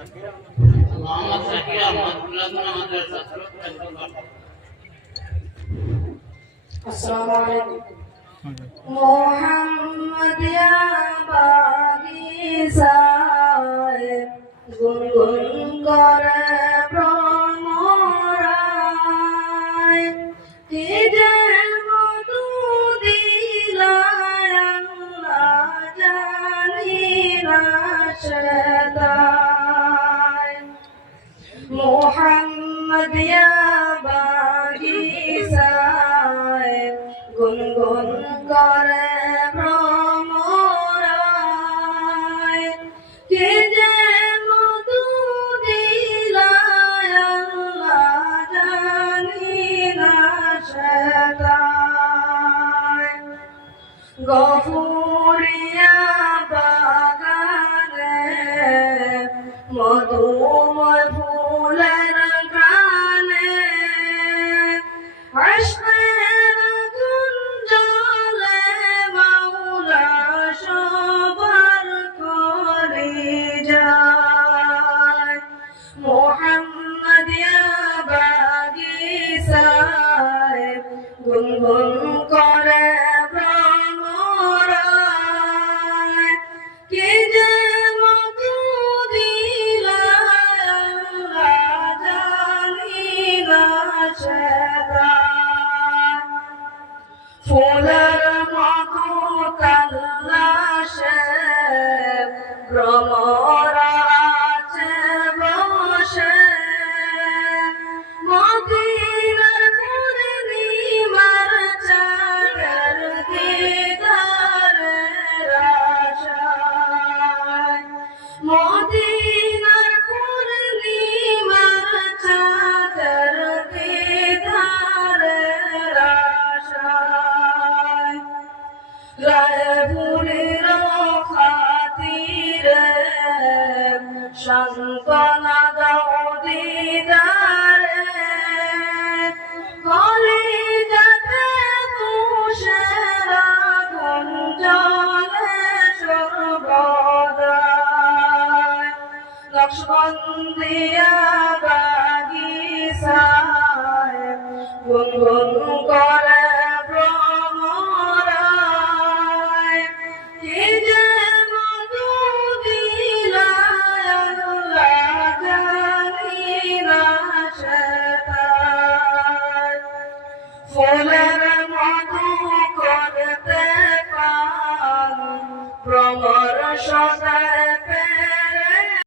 মোহাম্মদ শাকির আহমদ উল্লাহনা মাদ্রাসা আসসালামু আলাইকুম মোহাম্মদ ইয়া বাগিচায় গুনগুন করে ভ্রমরায় কি যে মধু দিলায় আল্লাহ জানি না সেটাই মোহাম্মদ ইয়া বাগিচায় গুনগুন করে ভ্রমরায় কে যে মধু দিলায় আল্লাহ জানি না সেটাই গফুরিয়া বাগানে মধুময় ফুলের গানে আশকের গুঞ্জলে মাওলা সবার কলিজায় মোহাম্মদ ইয়া বাগিচায় গুনগুন করে ভ্রমরায় কে যে মধু দিলায় আল্লাহ জানি না সেটাই ফুলের মধু তালাশে ভ্রমরা আছে বসে মদিনার পূর্ণিমার চাঁদের দিদারের আশায় মদিনার পূর্ণিমার চাঁদের দিদারের আশায় রায়পুরের খাতিরে সান্ত্বনা দাও দিদারে কলিজাতে তুষের আগুন জ্বলে সর্বদাই নকশবন্দিয়া বাগিচায় গুনগুন করে